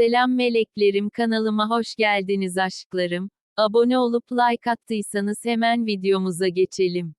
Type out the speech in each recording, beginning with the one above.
Selam meleklerim kanalıma hoş geldiniz aşklarım. Abone olup like attıysanız hemen videomuza geçelim.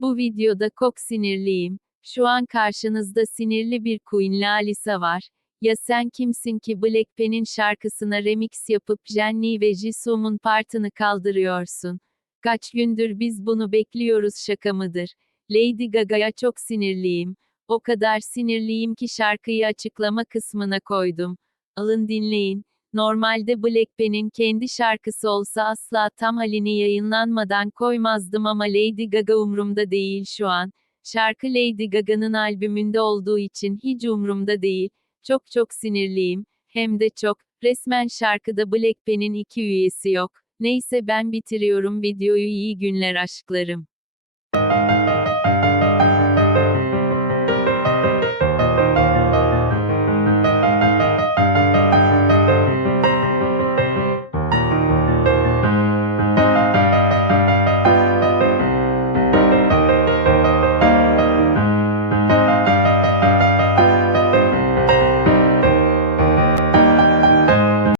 Bu videoda çok sinirliyim. Şu an karşınızda sinirli bir Queen'li Alisa var. Ya sen kimsin ki Blackpink'in şarkısına remix yapıp Jennie ve Jisoo'nun partını kaldırıyorsun? Kaç gündür biz bunu bekliyoruz şaka mıdır? Lady Gaga'ya çok sinirliyim. O kadar sinirliyim ki şarkıyı açıklama kısmına koydum. Alın dinleyin. Normalde Blackpink'in kendi şarkısı olsa asla tam halini yayınlanmadan koymazdım ama Lady Gaga umrumda değil şu an. Şarkı Lady Gaga'nın albümünde olduğu için hiç umrumda değil. Çok çok sinirliyim. Hem de çok. Resmen şarkıda Blackpink'in iki üyesi yok. Neyse ben bitiriyorum videoyu iyi günler aşklarım.